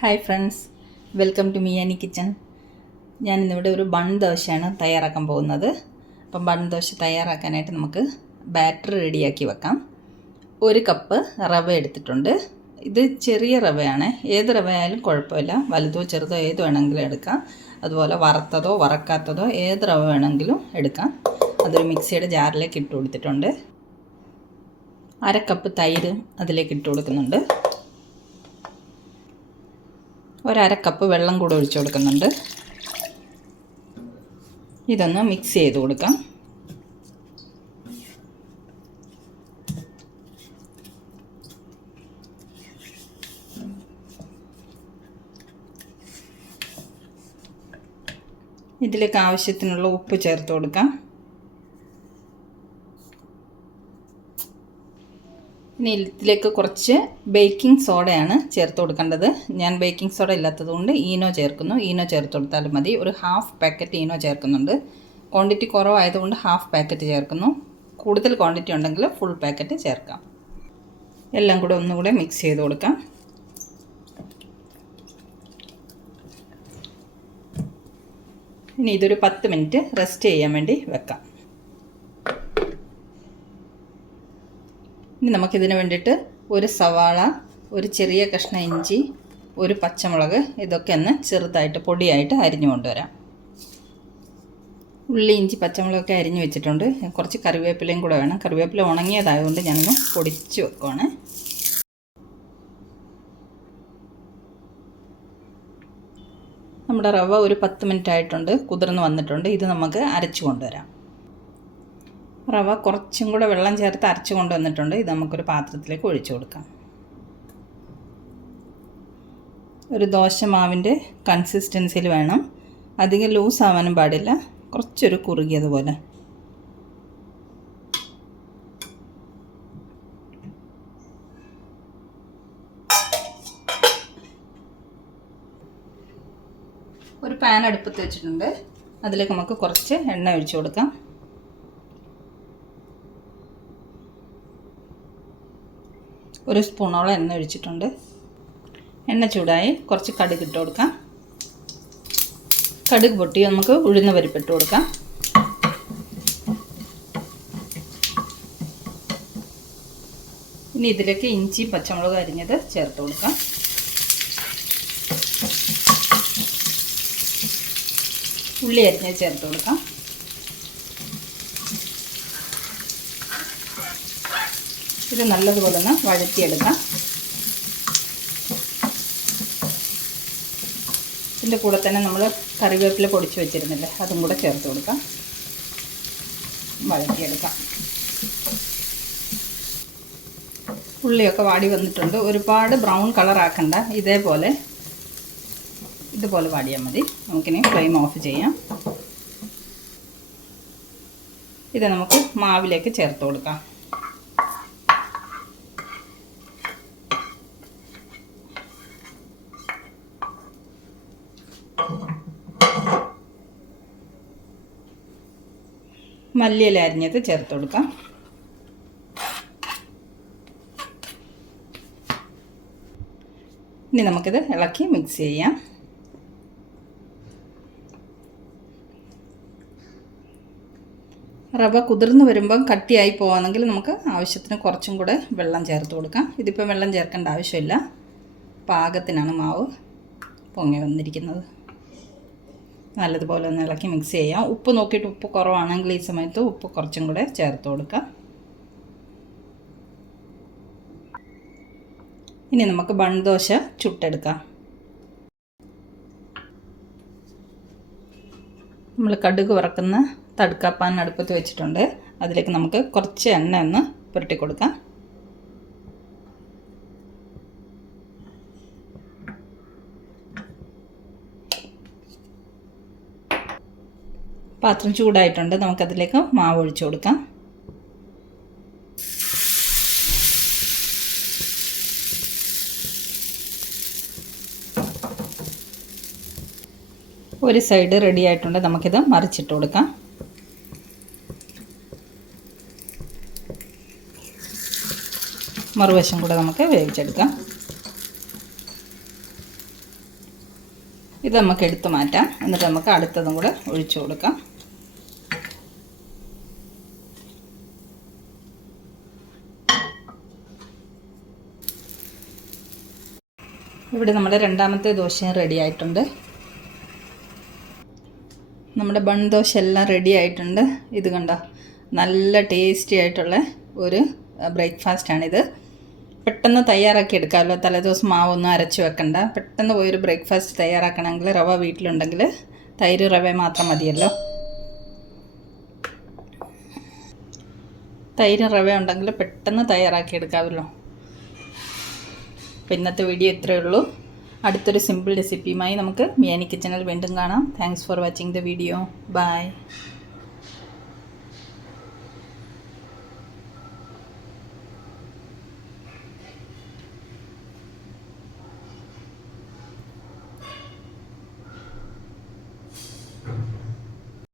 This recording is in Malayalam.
Hi friends, welcome to Miyani kitchen. ഞാനിന്നിവിടെ ഒരു ബൺ ദോശയാണ് തയ്യാറാക്കാൻ പോകുന്നത്. അപ്പം ബൺ ദോശ തയ്യാറാക്കാനായിട്ട് നമുക്ക് ബാറ്റർ റെഡിയാക്കി വെക്കാം. 1 കപ്പ് റവ എടുത്തിട്ടുണ്ട്. ഇത് ചെറിയ റവയാണ്. ഏത് റവയായാലും കുഴപ്പമില്ല, വലുതോ ചെറുതോ ഏത് വേണമെങ്കിലും എടുക്കാം. അതുപോലെ വറുത്തതോ വറക്കാത്തതോ ഏത് റവ വേണമെങ്കിലും എടുക്കാം. അതൊരു മിക്സിയുടെ ജാറിലേക്ക് ഇട്ട് കൊടുത്തിട്ടുണ്ട്. 1/2 കപ്പ് തൈര് അതിലേക്ക് ഇട്ട് കൊടുക്കുന്നുണ്ട്. 1/2 കപ്പ് വെള്ളം കൂടെ ഒഴിച്ചു കൊടുക്കുന്നുണ്ട്. ഇതൊന്ന് മിക്സ് ചെയ്ത് കൊടുക്കാം. ഇതിലേക്ക് ആവശ്യത്തിനുള്ള ഉപ്പ് ചേർത്ത് കൊടുക്കാം. ഇനി ഇതിലേക്ക് കുറച്ച് ബേക്കിംഗ് സോഡയാണ് ചേർത്ത് കൊടുക്കേണ്ടത്. ഞാൻ ബേക്കിംഗ് സോഡ ഇല്ലാത്തതുകൊണ്ട് ഈനോ ചേർക്കുന്നു. ഈനോ ചേർത്ത് കൊടുത്താലും മതി. ഒരു 1/2 പാക്കറ്റ് ഈനോ ചേർക്കുന്നുണ്ട്. ക്വാണ്ടിറ്റി കുറവായതുകൊണ്ട് 1/2 പാക്കറ്റ് ചേർക്കുന്നു. കൂടുതൽ ക്വാണ്ടിറ്റി ഉണ്ടെങ്കിൽ ഫുൾ പാക്കറ്റ് ചേർക്കാം. എല്ലാം കൂടെ ഒന്നുകൂടെ മിക്സ് ചെയ്ത് കൊടുക്കാം. ഇനി ഇതൊരു 10 മിനിറ്റ് റെസ്റ്റ് ചെയ്യാൻ വേണ്ടി വെക്കാം. ഇനി നമുക്കിതിന് വേണ്ടിയിട്ട് ഒരു സവാള, ഒരു ചെറിയ കഷ്ണം ഇഞ്ചി, ഒരു പച്ചമുളക് ഇതൊക്കെ ഒന്ന് ചെറുതായിട്ട് പൊടിയായിട്ട് അരിഞ്ഞു കൊണ്ടുവരാം. ഉള്ളി, ഇഞ്ചി, പച്ചമുളകൊക്കെ അരിഞ്ഞു വെച്ചിട്ടുണ്ട്. കുറച്ച് കറിവേപ്പിലയും കൂടെ വേണം. കറിവേപ്പില ഉണങ്ങിയതായതുകൊണ്ട് ഞാനൊന്ന് പൊടിച്ച് വെക്കുവാണ്. നമ്മുടെ റവ ഒരു 10 മിനിറ്റ് ആയിട്ടുണ്ട്, കുതിർന്ന് വന്നിട്ടുണ്ട്. ഇത് നമുക്ക് അരച്ചു കൊണ്ടുവരാം. റവ കുറച്ചും കൂടെ വെള്ളം ചേർത്ത് അരച്ചു കൊണ്ടുവന്നിട്ടുണ്ട്. ഇത് നമുക്കൊരു പാത്രത്തിലേക്ക് ഒഴിച്ചു കൊടുക്കാം. ഒരു ദോശ മാവിൻ്റെ കൺസിസ്റ്റൻസിയിൽ വേണം. അധികം ലൂസ് ആവാനും പാടില്ല, കുറച്ചൊരു കുറുകിയതുപോലെ. ഒരു പാൻ അടുപ്പത്ത് വെച്ചിട്ടുണ്ട്. അതിലേക്ക് നമുക്ക് കുറച്ച് എണ്ണ ഒഴിച്ചു കൊടുക്കാം. ഒരു സ്പൂണോളം എണ്ണ ഒഴിച്ചിട്ടുണ്ട്. എണ്ണ ചൂടായി കുറച്ച് കടുക് ഇട്ട് കൊടുക്കാം. കടുക് പൊട്ടി നമുക്ക് ഉഴുന്ന പരിപ്പ് ഇട്ട് കൊടുക്കാം. ഇനി ഇതിലേക്ക് ഇഞ്ചി, പച്ചമുളക് അരിഞ്ഞത് ചേർത്ത് കൊടുക്കാം. ഉള്ളി അരിഞ്ഞത് ചേർത്ത് കൊടുക്കാം. ഇത് നല്ലതുപോലെ ഒന്ന് വഴറ്റിയെടുക്കാം. ഇതിൻ്റെ കൂടെ തന്നെ നമ്മൾ കറിവേപ്പില പൊടിച്ച് വെച്ചിരുന്നില്ലേ, അതും കൂടെ ചേർത്ത് കൊടുക്കാം. വഴറ്റിയെടുക്കാം. ഉള്ളിയൊക്കെ വാടി വന്നിട്ടുണ്ട്. ഒരുപാട് ബ്രൗൺ കളർ ആക്കണ്ട, ഇതുപോലെ വാടിയാൽ മതി. നമുക്കിനി ഫ്ലെയിം ഓഫ് ചെയ്യാം. ഇത് നമുക്ക് മാവിലേക്ക് ചേർത്ത് കൊടുക്കാം. മല്ലിയില അരിഞ്ഞത് ചേർത്ത് കൊടുക്കാം. ഇനി നമുക്കിത് ഇളക്കി മിക്സ് ചെയ്യാം. റവ കുതിർന്ന് വരുമ്പം കട്ടിയായി പോവാണെങ്കിൽ നമുക്ക് ആവശ്യത്തിന് കുറച്ചും കൂടെ വെള്ളം ചേർത്ത് കൊടുക്കാം. ഇതിപ്പോൾ വെള്ളം ചേർക്കേണ്ട ആവശ്യമില്ല, പാകത്തിനാണ് മാവ് പൊങ്ങി വന്നിരിക്കുന്നത്. നല്ലതുപോലെ ഒന്ന് ഇളക്കി മിക്സ് ചെയ്യാം. ഉപ്പ് നോക്കിയിട്ട് ഉപ്പ് കുറവാണെങ്കിൽ ഈ സമയത്ത് ഉപ്പ് കുറച്ചും കൂടെ ചേർത്ത് കൊടുക്കാം. ഇനി നമുക്ക് ബൺ ദോശ ചുട്ടെടുക്കാം. നമ്മൾ കടുക് വറക്കുന്ന തടുക്കാപ്പാൻ അടുപ്പത്ത് വെച്ചിട്ടുണ്ട്. അതിലേക്ക് നമുക്ക് കുറച്ച് എണ്ണ ഒന്ന് പുരട്ടി കൊടുക്കാം. പാത്രം ചൂടായിട്ടുണ്ട്. നമുക്കതിലേക്ക് മാവ് ഒഴിച്ചു കൊടുക്കാം. ഒരു സൈഡ് റെഡി ആയിട്ടുണ്ട്. നമുക്കിത് മറിച്ചിട്ട് കൊടുക്കാം. മറുവശം കൂടെ നമുക്ക് വേവിച്ചെടുക്കാം. ഇത് നമുക്ക് എടുത്ത് മാറ്റാം. എന്നിട്ട് നമുക്ക് അടുത്തതും കൂടെ ഒഴിച്ചു കൊടുക്കാം. ഇവിടെ നമ്മുടെ രണ്ടാമത്തെ ദോശയും റെഡി ആയിട്ടുണ്ട്. നമ്മുടെ ബൺ ദോശ എല്ലാം റെഡി ആയിട്ടുണ്ട്. ഇത് കണ്ടോ, നല്ല ടേസ്റ്റി ആയിട്ടുള്ള ഒരു ബ്രേക്ക്ഫാസ്റ്റാണിത്. പെട്ടെന്ന് തയ്യാറാക്കി എടുക്കാമല്ലോ. തലേദിവസം മാവൊന്നും അരച്ച് വെക്കണ്ട. പെട്ടെന്ന് പോയൊരു ബ്രേക്ക്ഫാസ്റ്റ് തയ്യാറാക്കണമെങ്കിൽ റവ വീട്ടിലുണ്ടെങ്കിൽ തൈര് റവ മാത്രം മതിയല്ലോ. തൈര് റവ ഉണ്ടെങ്കിൽ പെട്ടെന്ന് തയ്യാറാക്കി എടുക്കാമല്ലോ. അപ്പോൾ ഇന്നത്തെ വീഡിയോ ഇത്രയേ ഉള്ളൂ. അടുത്തൊരു സിമ്പിൾ റെസിപ്പിയുമായി നമുക്ക് മിയാനി കിച്ചണിൽ വീണ്ടും കാണാം. Thanks for watching the video. By.